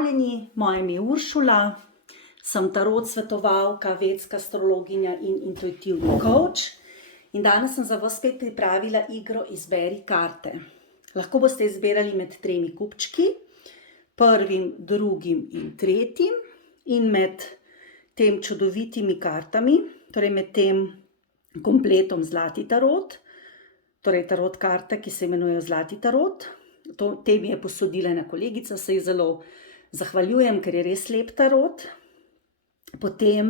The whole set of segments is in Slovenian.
Pozdravljeni, moje ime je Uršula, sem tarot svetovalka, vedska astrologinja in intuitivni coach. In danes sem za vas spet pripravila igro Izberi karte. Lahko boste izbirali med 3 kupčki, prvim, drugim in tretjim, in med tem čudovitimi kartami, torej med tem kompletom Zlati tarot, torej tarot karte, ki se imenujejo Zlati tarot. Te mi je posodila ena kolegica, se ji zelo zahvaljujem, ker je res lep tarot. Potem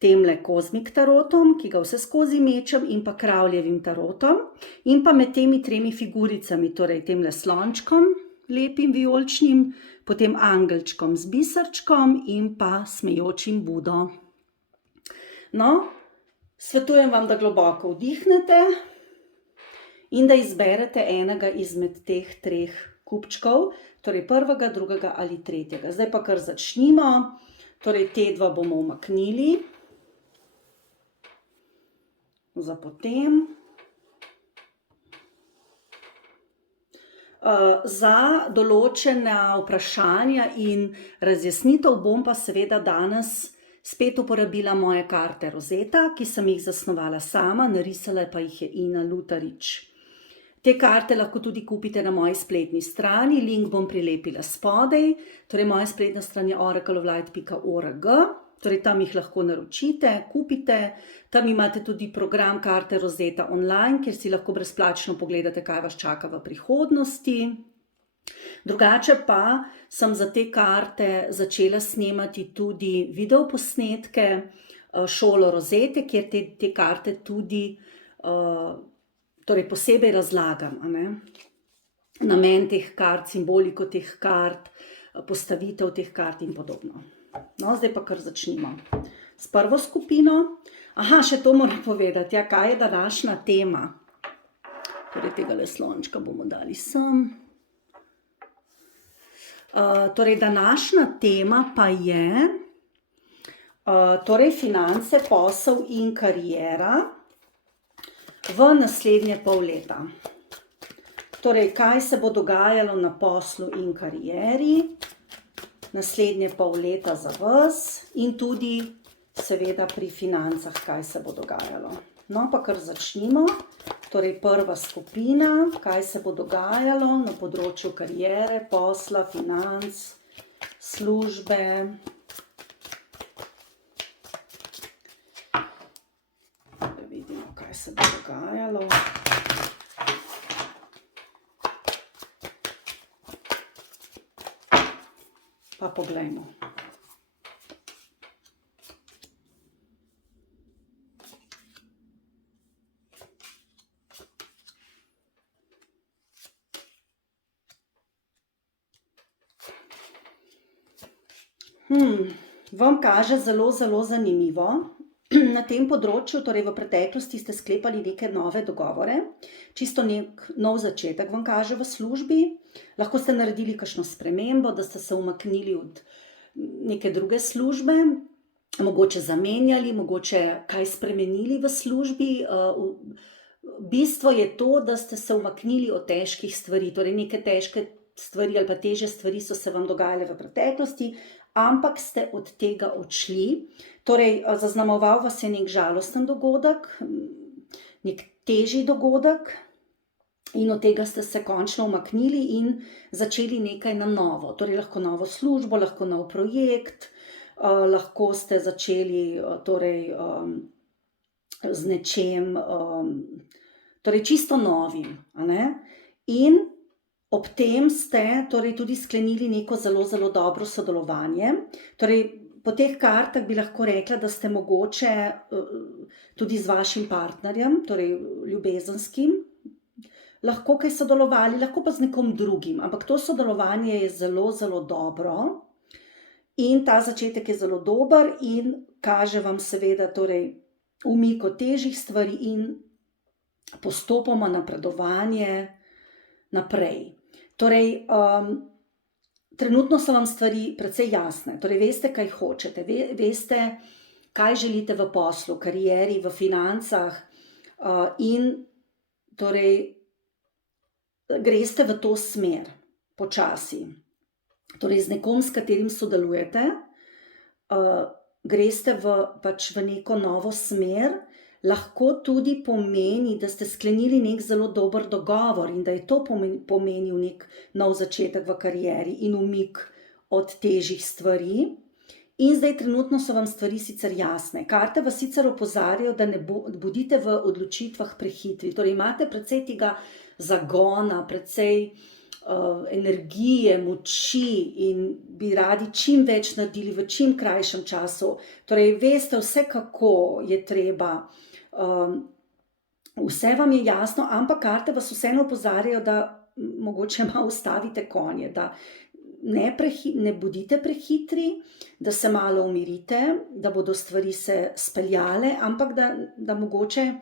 temle kozmik tarotom, ki ga vse skozi mečem, in pa kravljevim tarotom. In pa med temi 3 figuricami, torej temle slončkom, lepim vijoličnim, potem angelčkom z biserčkom in pa smejočim Budo. No, svetujem vam, da globoko vdihnete in da izberete enega izmed teh 3 kupčkov, torej prvega, drugega ali tretjega. Zdaj pa kar začnimo. Torej te 2 bomo umaknili. Za potem. Za določena vprašanja in razjasnitev bom pa seveda danes spet uporabila moje karte Rozeta, ki sem jih zasnovala sama, narisala pa jih je Ina Lutarič. Te karte lahko tudi kupite na moji spletni strani, link bom prilepila spodaj, torej moja spletna stran je oracleoflight.org, torej tam jih lahko naročite, kupite, tam imate tudi program karte Rozeta online, kjer si lahko brezplačno pogledate, kaj vas čaka v prihodnosti. Drugače pa sem za te karte začela snemati tudi videoposnetke šolo Rozete, kjer te karte tudi torej posebej razlagam, namen teh kart, simboliko teh kart, postavitev teh kart in podobno. No, zdaj pa kar začnimo s prvo skupino. Še to moram povedati, kaj je današnja tema. Torej tegale slončka bomo dali sem. Torej današnja tema pa je torej finance, posel in kariera v naslednje pol leta. Torej, kaj se bo dogajalo na poslu in karieri naslednje pol leta za vas in tudi seveda pri financah, kaj se bo dogajalo. No, pa kar začnimo. Torej, prva skupina, kaj se bo dogajalo na področju kariere, posla, financ, službe. Da vidimo, kaj se bo dogajalo. Pa poglejmo. Vam kaže zelo zanimivo. Na tem področju, torej v preteklosti ste sklepali neke nove dogovore, čisto nek nov začetek vam kaže v službi. Lahko ste naredili kakšno spremembo, da ste se umaknili od neke druge službe, mogoče zamenjali, mogoče kaj spremenili v službi. Bistvo je to, da ste se umaknili od težkih stvari, torej neke težke stvari ali pa težje stvari so se vam dogajale v preteklosti, ampak ste od tega odšli. Torej, zaznamoval vas je nek žalosten dogodek, nek težji dogodek in od tega ste se končno umaknili in začeli nekaj na novo. Torej, lahko novo službo, lahko nov projekt, lahko ste začeli torej z nečem, torej čisto novim, in ob tem ste torej tudi sklenili neko zelo dobro sodelovanje. Torej, po teh kartah bi lahko rekla, da ste mogoče tudi z vašim partnerjem, torej ljubezenskim, lahko kaj sodelovali, lahko pa z nekom drugim, ampak to sodelovanje je zelo dobro in ta začetek je zelo dober in kaže vam seveda torej umik od težjih stvari in postopoma napredovanje naprej. Torej, trenutno so vam stvari precej jasne, torej veste, kaj hočete, veste, kaj želite v poslu, karieri, v financah in torej greste v to smer počasi. torej z nekom, s katerim sodelujete, greste v neko novo smer, lahko tudi pomeni, da ste sklenili nek zelo dober dogovor in da je to pomenil nek nov začetek v karieri in umik od težjih stvari. In zdaj trenutno so vam stvari sicer jasne. Karte vas sicer opozarjajo, da ne bodite v odločitvah prehitri. Torej imate precej tega zagona, precej energije, moči in bi radi čim več naredili v čim krajšem času. Torej veste vse, kako je treba. Vse vam je jasno, ampak karte vas vseeno opozarjajo, da mogoče malo ustavite konje, da ne bodite prehitri, da se malo umirite, da bodo stvari se speljale, ampak da mogoče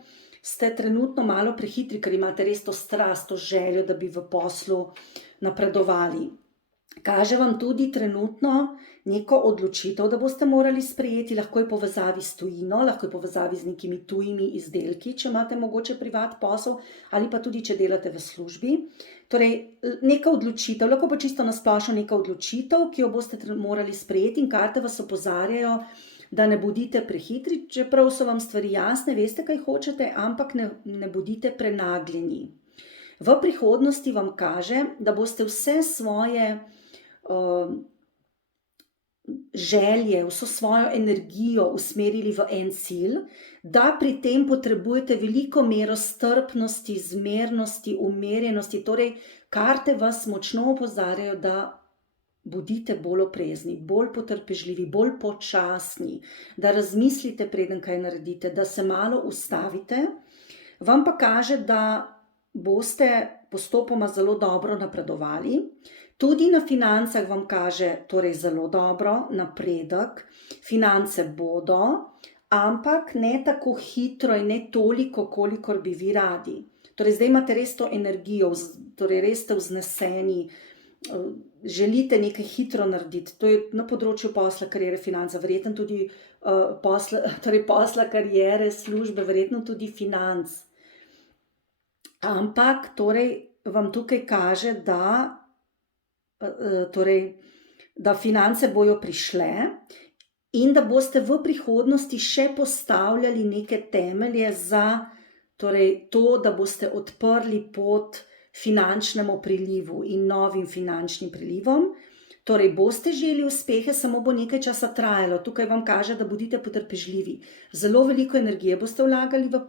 ste trenutno malo prehitri, ker imate res to strast, to željo, da bi v poslu napredovali. Kaže vam tudi trenutno neko odločitev, da boste morali sprejeti, lahko je povezavi s tujino, lahko je povezavi z nekimi tujimi izdelki, če imate mogoče privat posel, ali pa tudi, če delate v službi. Torej, neka odločitev, lahko pa čisto nasplošno neka odločitev, ki jo boste morali sprejeti in karte vas opozarjajo, da ne bodite prehitri, čeprav so vam stvari jasne, veste, kaj hočete, ampak ne bodite prenagljeni. V prihodnosti vam kaže, da boste vse svoje želje, vso svojo energijo usmerili v en cilj, da pri tem potrebujete veliko mero strpnosti, zmernosti, umirjenosti, torej karte vas močno opozarjajo, da bodite bolj oprezni, bolj potrpežljivi, bolj počasni, da razmislite, preden kaj naredite, da se malo ustavite. Vam pa kaže, da boste postopoma zelo dobro napredovali. Tudi na financah vam kaže torej zelo dobro napredek. Finance bodo, ampak ne tako hitro in ne toliko, kolikor bi vi radi. Torej zdaj imate res to energijo, torej res ste vzneseni, želite nekaj hitro narediti, to je na področju posla, kariere, financa, verjetno tudi posla, kariere, službe, verjetno tudi financ. Ampak torej vam tukaj kaže, da finance bojo prišle in da boste v prihodnosti še postavljali neke temelje za torej to, da boste odprli pot finančnemu prilivu in novim finančnim prilivom. Torej boste želi uspehe, samo bo nekaj časa trajalo. Tukaj vam kaže, da bodite potrpežljivi. Zelo veliko energije boste vlagali v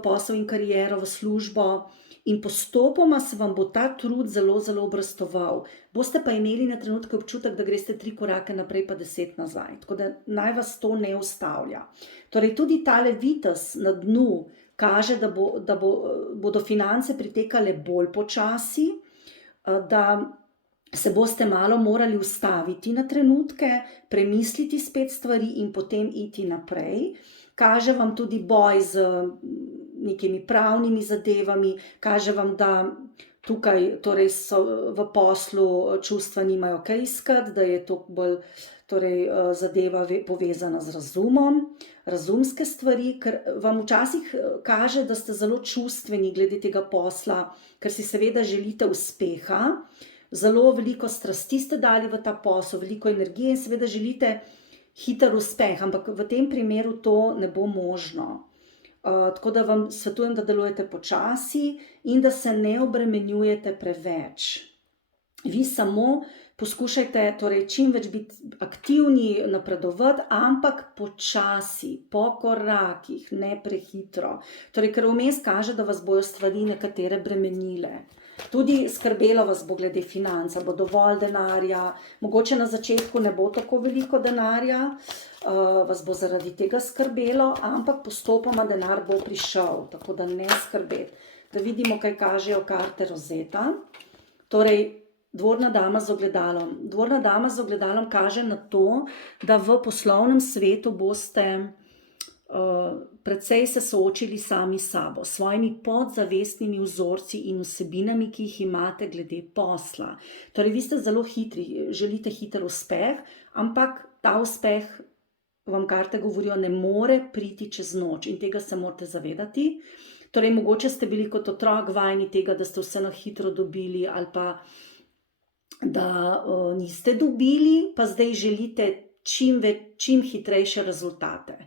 posel in kariero, v službo in postopoma se vam bo ta trud zelo, zelo obrestoval. Boste pa imeli na trenutke občutek, da greste 3 korake naprej pa 10 nazaj. Tako da naj vas to ne ustavlja. Torej tudi tale vitez na dnu kaže, da bodo finance pritekale bolj počasi, da se boste malo morali ustaviti na trenutke, premisliti spet stvari in potem iti naprej. Kaže vam tudi boj z nekimi pravnimi zadevami, kaže vam, da tukaj torej so v poslu čustva nimajo kaj iskati, da je to bolj zadeva povezana z razumom, razumske stvari, ker vam včasih kaže, da ste zelo čustveni glede tega posla, ker si seveda želite uspeha, zelo veliko strasti ste dali v ta posel, veliko energije in seveda želite hiter uspeh, ampak v tem primeru to ne bo možno. Tako da vam svetujem, da delujete počasi in da se ne obremenjujete preveč. Vi samo poskušajte torej čim več biti aktivni, napredovati, ampak počasi, po korakih, ne prehitro. Torej, ker vmes kaže, da vas bojo stvari nekatere bremenile. Tudi skrbelo vas bo glede financ, bo dovolj denarja, mogoče na začetku ne bo tako veliko denarja, vas bo zaradi tega skrbelo, ampak postopoma denar bo prišel, tako da ne skrbeti. Da vidimo, kaj kažejo karte Rozeta. Torej, dvorna dama z ogledalom. Dvorna dama z ogledalom kaže na to, da v poslovnem svetu boste precej se soočili sami s sabo, s svojimi podzavestnimi vzorci in vsebinami, ki jih imate glede posla. Torej, vi ste zelo hitri, želite hiter uspeh, ampak ta uspeh, vam karte govorijo, ne more priti čez noč in tega se morate zavedati. Torej, mogoče ste bili kot otrok vajeni tega, da ste vse na hitro dobili ali pa da niste dobili, pa zdaj želite čim hitrejše rezultate.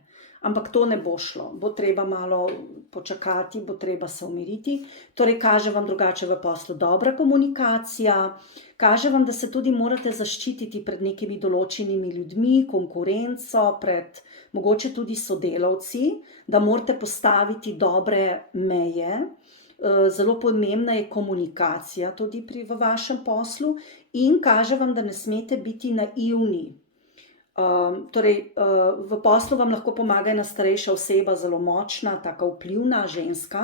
Ampak to ne bo šlo, bo treba malo počakati, bo treba se umiriti. Torej, kaže vam drugače v poslu dobra komunikacija, kaže vam, da se tudi morate zaščititi pred nekimi določenimi ljudmi, konkurenco, pred mogoče tudi sodelavci, da morate postaviti dobre meje. Zelo pomembna je komunikacija tudi v vašem poslu in kaže vam, da ne smete biti naivni. Torej, v poslu vam lahko pomaga ena starejša oseba, zelo močna, taka vplivna ženska.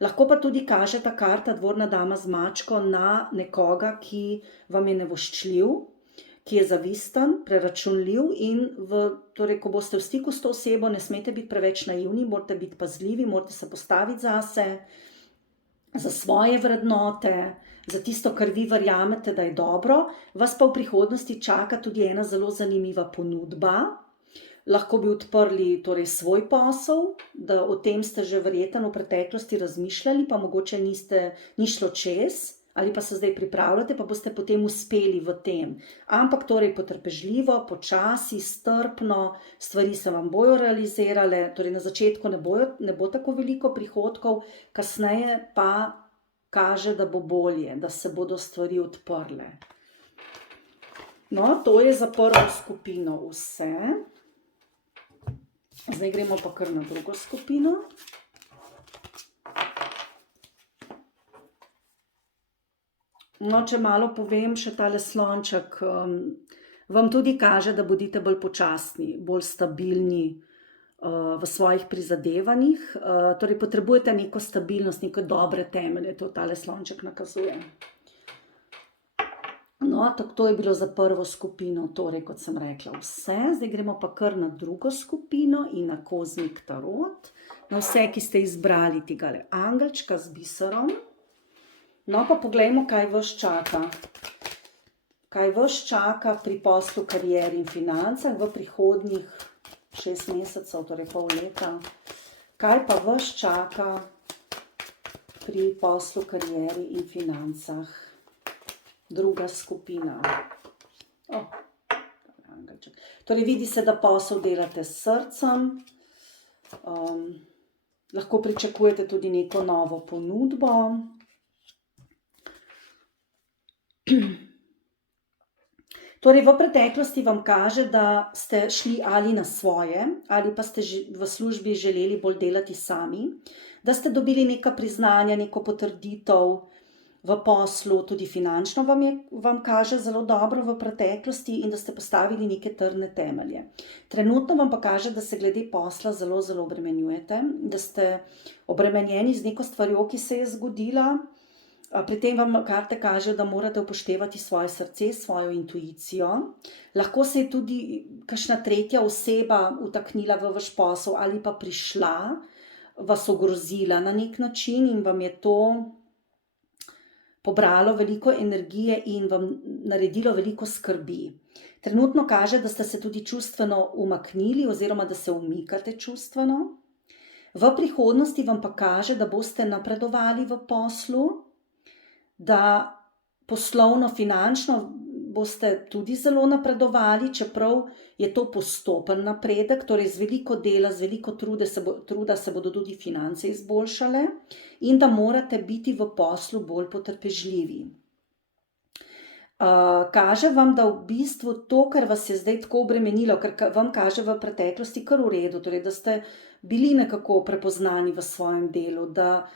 Lahko pa tudi kaže ta karta dvorna dama z mačko na nekoga, ki vam je nevoščljiv, ki je zavisten, preračunljiv in torej, ko boste v stiku s to osebo, ne smete biti preveč naivni, morate biti pazljivi, morate se postaviti zase, za svoje vrednote, za tisto, kar vi verjamete, da je dobro. Vas pa v prihodnosti čaka tudi ena zelo zanimiva ponudba. Lahko bi odprli torej svoj posel, da o tem ste že verjetno v preteklosti razmišljali, pa mogoče ni šlo čez, ali pa se zdaj pripravljate, pa boste potem uspeli v tem. Ampak torej potrpežljivo, počasi, strpno, stvari se vam bojo realizirale, torej na začetku ne bo tako veliko prihodkov, kasneje pa kaže, da bo bolje, da se bodo stvari odprle. No, to je za prvo skupino vse. Zdaj gremo pa kar na drugo skupino. No, če malo povem, še tale slonček vam tudi kaže, da bodite bolj počasni, bolj stabilni v svojih prizadevanjih. Torej, potrebujete neko stabilnost, neke dobre temelje, to tale slonček nakazuje. No, tako to je bilo za prvo skupino, torej, kot sem rekla, vse. Zdaj gremo pa kar na drugo skupino in na Kozmik Tarot. Na vse, ki ste izbrali tega angelčka z biserom. No, pa poglejmo, kaj vas čaka. Kaj vas čaka pri poslu, karieri in financah v prihodnjih 6 mesecev, torej pol leta. Kaj pa vas čaka pri poslu, karieri in financah? Druga skupina. Torej, vidi se, da posel delate s srcem. Lahko pričakujete tudi neko novo ponudbo. Torej, v preteklosti vam kaže, da ste šli ali na svoje, ali pa ste v službi želeli bolj delati sami, da ste dobili neka priznanja, neko potrditev v poslu, tudi finančno vam kaže zelo dobro v preteklosti in da ste postavili neke trdne temelje. Trenutno vam pa kaže, da se glede posla zelo, zelo obremenjujete, da ste obremenjeni z neko stvarjo, ki se je zgodila. Pri tem vam karte kaže, da morate upoštevati svoje srce, svojo intuicijo. Lahko se je tudi kakšna tretja oseba vtaknila v vaš posel ali pa prišla, vas ogrozila na nek način in vam je to pobralo veliko energije in vam naredilo veliko skrbi. Trenutno kaže, da ste se tudi čustveno umaknili oziroma da se umikate čustveno. V prihodnosti vam pa kaže, da boste napredovali v poslu, da poslovno, finančno boste tudi zelo napredovali, čeprav je to postopen napredek, torej z veliko dela, z veliko truda se bodo tudi finance izboljšale in da morate biti v poslu bolj potrpežljivi. Kaže vam, da v bistvu to, kar vas je zdaj tako obremenilo, ker vam kaže v preteklosti kar v redu, torej da ste bili nekako prepoznani v svojem delu, da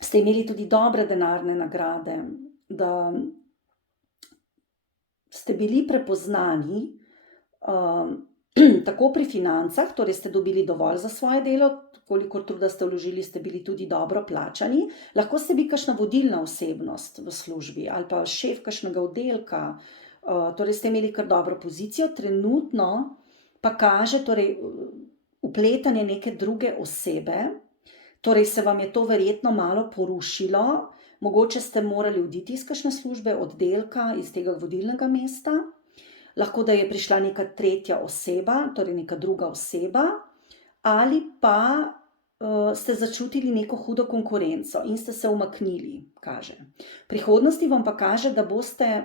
ste imeli tudi dobre denarne nagrade, da ste bili prepoznani tako pri financah, torej ste dobili dovolj za svoje delo, kolikor truda ste vložili, ste bili tudi dobro plačani. Lahko ste bili kakšna vodilna osebnost v službi ali pa šef kakšnega oddelka, torej ste imeli kar dobro pozicijo. Trenutno pa kaže torej vpletanje neke druge osebe, torej se vam je to verjetno malo porušilo, mogoče ste morali oditi iz kakšne službe, oddelka, iz tega vodilnega mesta. Lahko, da je prišla neka tretja oseba, torej neka druga oseba, ali pa ste začutili neko hudo konkurenco in ste se umaknili, kaže. V prihodnosti vam pa kaže, da boste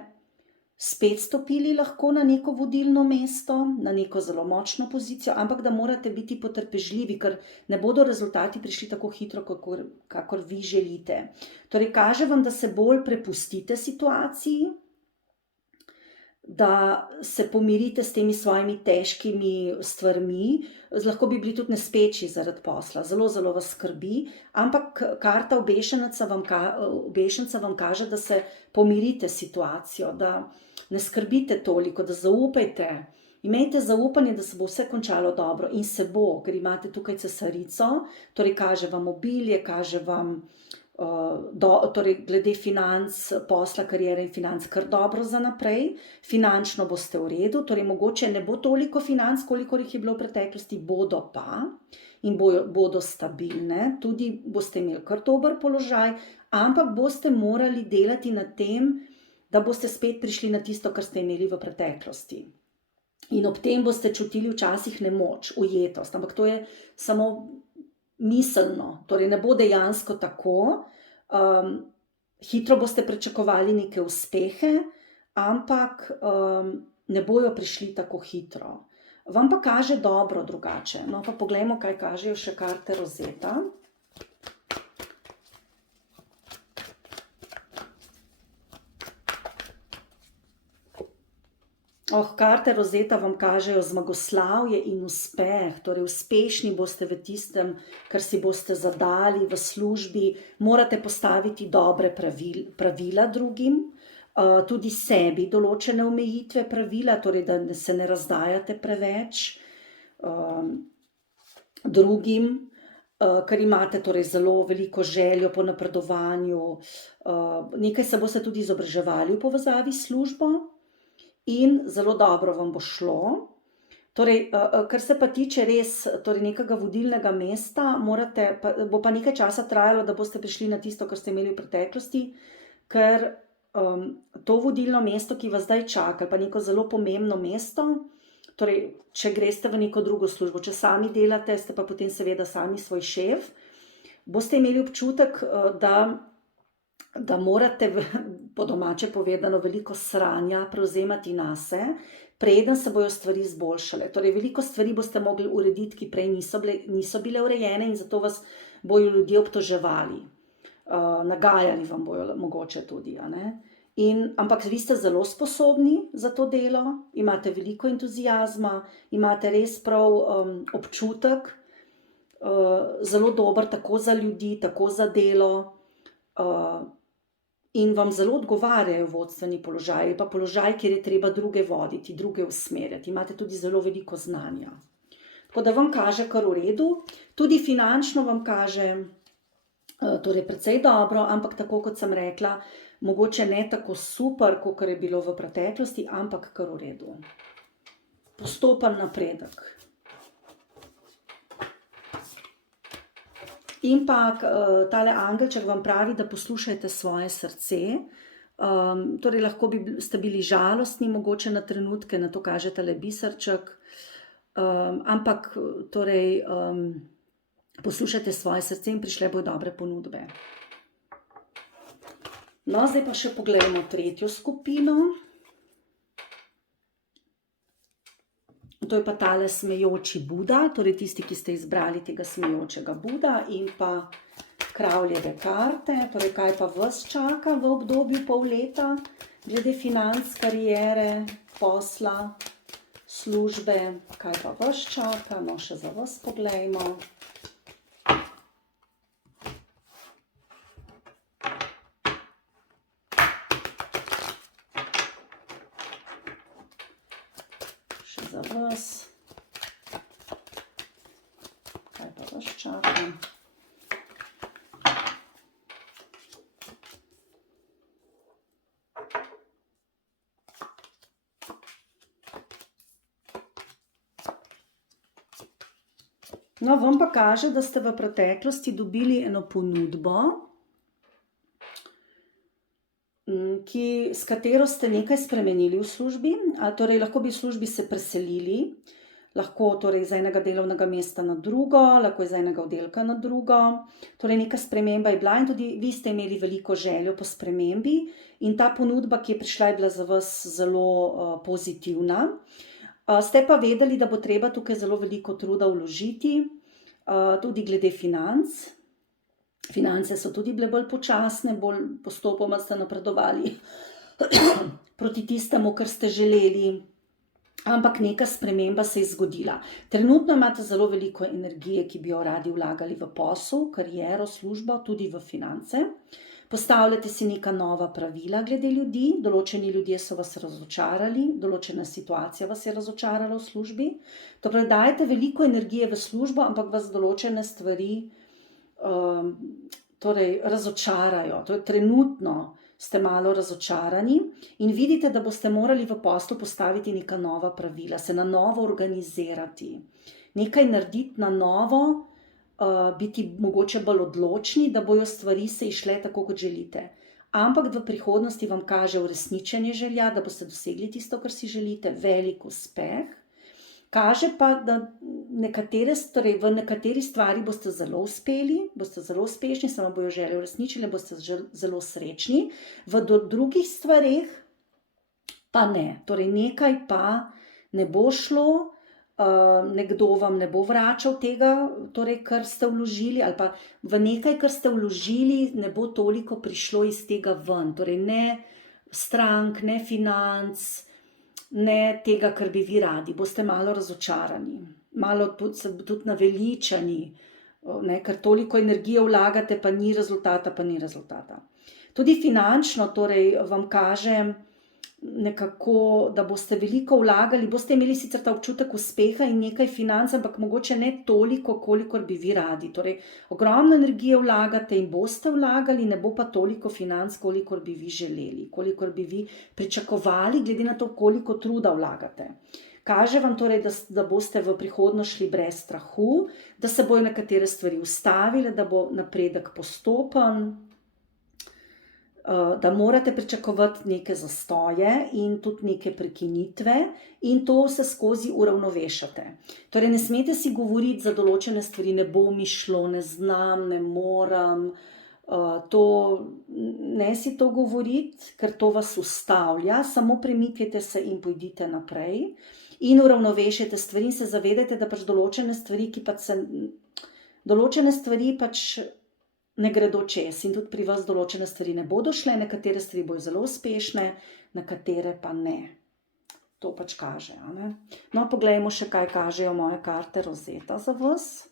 spet stopili lahko na neko vodilno mesto, na neko zelo močno pozicijo, ampak da morate biti potrpežljivi, ker ne bodo rezultati prišli tako hitro, kakor vi želite. Torej, kaže vam, da se bolj prepustite situaciji, da se pomirite s temi svojimi težkimi stvarmi, lahko bi bili tudi nespeči zaradi posla, zelo, zelo vas skrbi, ampak karta obešenca vam kaže, da se pomirite s situacijo, da ne skrbite toliko, da zaupajte, imejte zaupanje, da se bo vse končalo dobro in se bo, ker imate tukaj cesarico, torej kaže vam obilje, kaže vam torej glede financ, posla, kariere in financ kar dobro za naprej, finančno boste v redu, torej mogoče ne bo toliko financ, kolikor jih je bilo v preteklosti, bodo pa in bodo stabilne, tudi boste imeli kar dober položaj, ampak boste morali delati na tem, da boste spet prišli na tisto, kar ste imeli v preteklosti. In ob tem boste čutili včasih nemoč, ujetost, ampak to je samo miselno, torej ne bo dejansko tako, hitro boste pričakovali neke uspehe, ampak ne bojo prišli tako hitro. Vam pa kaže dobro drugače. No, pa poglejmo, kaj kažejo še karte Rosetta. Karte Rosetta vam kažejo zmagoslavje in uspeh, torej uspešni boste v tistem, kar si boste zadali v službi, morate postaviti dobre pravila drugim, tudi sebi določene omejitve pravila, torej da se ne razdajate preveč drugim, ker imate torej zelo veliko željo po napredovanju, nekaj se boste tudi izobraževali v povezavi s službo, in zelo dobro vam bo šlo. Torej, kar se pa tiče res torej nekega vodilnega mesta, bo pa nekaj časa trajalo, da boste prišli na tisto, kar ste imeli v preteklosti, ker to vodilno mesto, ki vas zdaj čaka, pa neko zelo pomembno mesto, torej, če greste v neko drugo službo, če sami delate, ste pa potem seveda sami svoj šef, boste imeli občutek, da morate, po domače povedano, veliko sranja prevzemati nase, preden se bojo stvari izboljšale. Torej, veliko stvari boste mogli urediti, ki prej niso bile urejene in zato vas bojo ljudje obtoževali. Nagajali vam bojo mogoče tudi, a ne? Ampak vi ste zelo sposobni za to delo, imate veliko entuziazma, imate res prav občutek, zelo dober tako za ljudi, tako za delo, in vam zelo odgovarjajo vodstveni položaji, pa položaj, kjer je treba druge voditi, druge usmerjati. Imate tudi zelo veliko znanja. Tako da vam kaže kar v redu. Tudi finančno vam kaže torej precej dobro, ampak tako kot sem rekla, mogoče ne tako super, kakor je bilo v preteklosti, ampak kar v redu. Postopen napredek. In pa tale angelček vam pravi, da poslušajte svoje srce, torej lahko ste bili žalostni, mogoče na trenutke, na to kaže tale biserček, ampak torej poslušajte svoje srce in prišle bojo dobre ponudbe. No, zdaj pa še pogledamo tretjo skupino. To je pa tale smejoči Buda, torej tisti, ki ste izbrali tega smejočega Buda in pa kravljeve karte, torej kaj pa vas čaka v obdobju pol leta, glede financ, kariere, posla, službe, kaj pa vas čaka, no še za vas poglejmo. Za vas. Kaj pa vas čaka? No, vam pa kaže, da ste v preteklosti dobili eno ponudbo, s katero ste nekaj spremenili v službi, torej lahko bi v službi se preselili, lahko torej z enega delovnega mesta na drugo, lahko iz enega oddelka na drugo. Torej neka sprememba je bila in tudi vi ste imeli veliko željo po spremembi in ta ponudba, ki je prišla, je bila za vas zelo pozitivna. Ste pa vedeli, da bo treba tukaj zelo veliko truda vložiti, tudi glede financ. Finance so tudi bile bolj počasne, bolj postopoma ste napredovali proti tistemu, kar ste želeli. Ampak neka sprememba se je zgodila. Trenutno imate zelo veliko energije, ki bi jo radi vlagali v posel, kariero, službo, tudi v finance. Postavljate si neka nova pravila glede ljudi, določeni ljudje so vas razočarali, določena situacija vas je razočarala v službi. Torej dajete veliko energije v službo, ampak vas določene stvari razočarajo. To je trenutno ste malo razočarani in vidite, da boste morali v poslu postaviti neka nova pravila, se na novo organizirati, nekaj narediti na novo, biti mogoče bolj odločni, da bojo stvari se išle tako, kot želite. Ampak v prihodnosti vam kaže uresničenje želja, da boste dosegli tisto, kar si želite, velik uspeh. Kaže pa, da v nekateri stvari boste zelo uspeli, boste zelo uspešni, se vam bojo želje uresničile, boste zelo srečni, v drugih stvareh pa ne. Torej nekaj pa ne bo šlo, nekdo vam ne bo vračal tega, torej, kar ste vložili, ali pa v nekaj, kar ste vložili, ne bo toliko prišlo iz tega ven. Torej ne strank, ne financ, ne tega, kar bi vi radi, boste malo razočarani, malo tudi naveličani, ker toliko energije vlagate, pa ni rezultata. Tudi finančno torej vam kaže nekako, da boste veliko vlagali, boste imeli sicer ta občutek uspeha in nekaj financ, ampak mogoče ne toliko, kolikor bi vi radi. Torej, ogromno energije vlagate in boste vlagali, ne bo pa toliko financ, kolikor bi vi želeli, kolikor bi vi pričakovali, glede na to, koliko truda vlagate. Kaže vam torej, da boste v prihodnost šli brez strahu, da se bojo nekatere stvari ustavile, da bo napredek postopen, da morate pričakovati neke zastoje in tudi neke prekinitve in to vse skozi uravnovešate. Torej ne smete si govoriti za določene stvari, ne bo mi šlo, ne znam, ne moram, ne si to govoriti, ker to vas ustavlja, samo premikajte se in pojdite naprej in uravnovešajte stvari in se zavedajte, da pač določene stvari ne gredo čez in tudi pri vas določene stvari ne bodo šle, nekatere stvari bojo zelo uspešne, nekatere pa ne. To pač kaže. No, poglejmo še, kaj kažejo moje karte Rosetta za vas.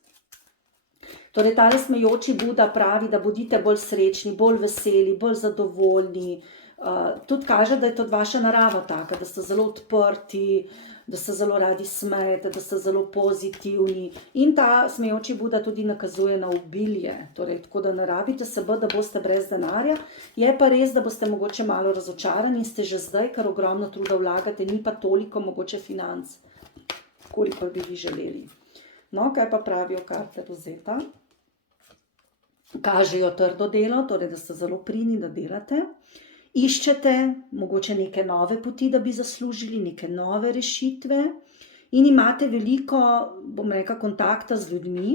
Torej, tale smejoči Buda pravi, da bodite bolj srečni, bolj veseli, bolj zadovoljni. Tudi kaže, da je to vaša narava taka, da ste zelo odprti, da se zelo radi smejete, da ste zelo pozitivni. In ta smejoči Buda tudi nakazuje na obilje. Torej, tako da ne rabite se bati, da boste brez denarja. Je pa res, da boste mogoče malo razočarani in ste že zdaj, ker ogromno truda vlagate, ni pa toliko mogoče financ, kolikor bi vi želeli. No, kaj pa pravijo karte Rosetta? Kažejo trdo delo, torej, da ste zelo pridni, da delate. Iščete mogoče neke nove poti, da bi zaslužili, neke nove rešitve in imate veliko, bom rekla, kontakta z ljudmi,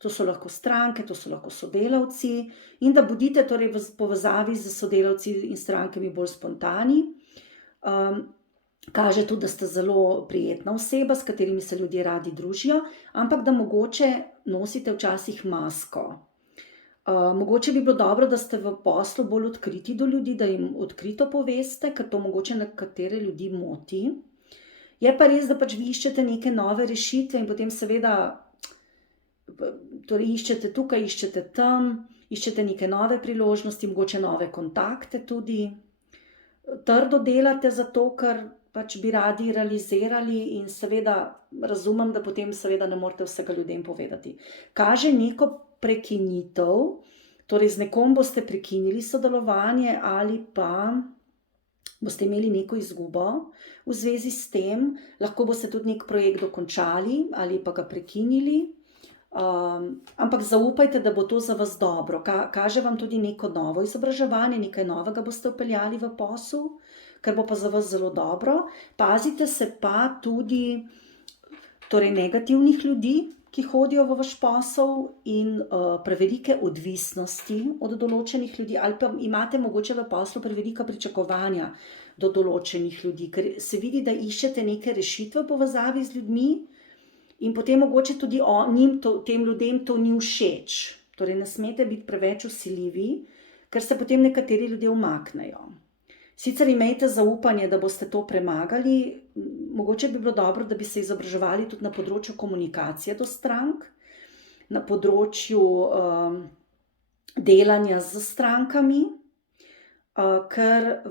to so lahko stranke, to so lahko sodelavci in da bodite torej v povezavi z sodelavci in strankami bolj spontani. Kaže tudi, da ste zelo prijetna oseba, s katerimi se ljudje radi družijo, ampak da mogoče nosite včasih masko. Mogoče bi bilo dobro, da ste v poslu bolj odkriti do ljudi, da jim odkrito poveste, ker to mogoče nekatere ljudi moti. Je pa res, da pač vi iščete neke nove rešitve in potem seveda torej iščete tukaj, iščete tam, iščete neke nove priložnosti, mogoče nove kontakte tudi. Trdo delate zato, ker pač bi radi realizirali in seveda razumem, da potem seveda ne morete vsega ljudem povedati. Kaže neko prekinitev, torej z nekom boste prekinili sodelovanje ali pa boste imeli neko izgubo v zvezi s tem, lahko boste tudi nek projekt dokončali ali pa ga prekinili, ampak zaupajte, da bo to za vas dobro. Kaže vam tudi neko novo izobraževanje, nekaj novega boste vpeljali v posel, ker bo pa za vas zelo dobro. Pazite se pa tudi torej negativnih ljudi, ki hodijo v vaš posel, in prevelike odvisnosti od določenih ljudi, ali pa imate mogoče v poslu prevelika pričakovanja do določenih ljudi, ker se vidi, da iščete neke rešitve v povezavi z ljudmi in potem mogoče tudi tem ljudem to ni všeč. Torej ne smete biti preveč vsiljivi, ker se potem nekateri ljudje umaknejo. Sicer imejte zaupanje, da boste to premagali, mogoče bi bilo dobro, da bi se izobraževali tudi na področju komunikacije do strank, na področju delanja z strankami, ker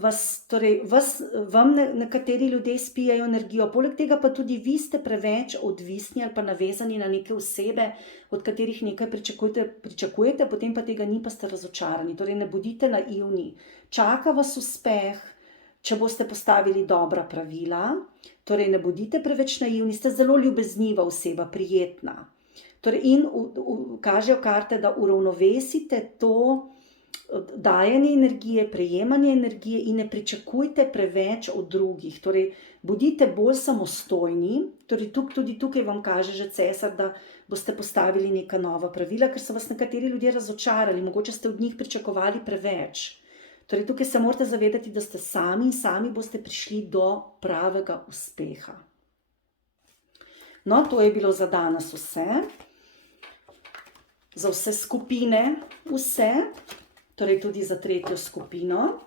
vam nekateri ljudje spijajo energijo. Poleg tega pa tudi vi ste preveč odvisni ali pa navezani na neke osebe, od katerih nekaj pričakujete, potem pa tega ni, pa ste razočarani. Torej ne bodite naivni. Čaka vas uspeh, če boste postavili dobra pravila. Torej ne bodite preveč naivni, ste zelo ljubezniva oseba, prijetna. Torej in kažejo karte, da uravnovesite to dajanje energije, prejemanje energije in ne pričakujte preveč od drugih. Torej, bodite bolj samostojni, torej tudi tukaj vam kaže že cesar, da boste postavili neka nova pravila, ker so vas nekateri ljudje razočarali, mogoče ste od njih pričakovali preveč. Torej, tukaj se morate zavedati, da ste sami in sami boste prišli do pravega uspeha. No, to je bilo za danes vse. Za vse skupine vse. Torej tudi za tretjo skupino.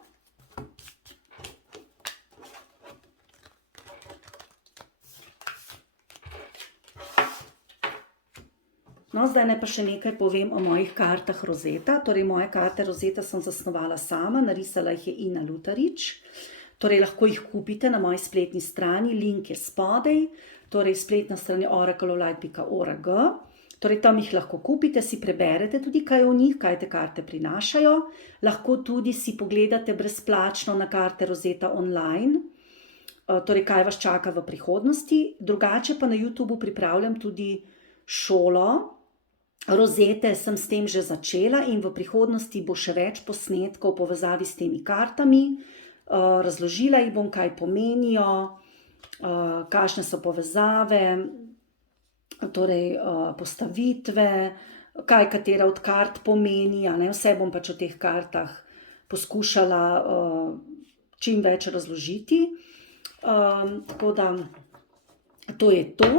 No, zdaj ne pa še nekaj povem o mojih kartah Rozeta. Torej moje karte Rozeta sem zasnovala sama, narisala jih je Ina Lutarič. Torej lahko jih kupite na moji spletni strani, link je spodaj, torej spletna stran je oracleoflight.org. Torej tam jih lahko kupite, si preberete tudi kaj o njih, kaj te karte prinašajo. Lahko tudi si pogledate brezplačno na karte Rozeta online, torej kaj vas čaka v prihodnosti. Drugače pa na YouTubeu pripravljam tudi šolo Rozete, sem s tem že začela in v prihodnosti bo še več posnetkov v povezavi s temi kartami. Razložila jih bom, kaj pomenijo, kakšne so povezave, torej postavitve, kaj katera od kart pomeni, vse bom pač o teh kartah poskušala čim več razložiti. Tako da to je to.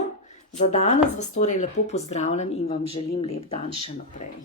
Za danes vas torej lepo pozdravljam in vam želim lep dan še naprej.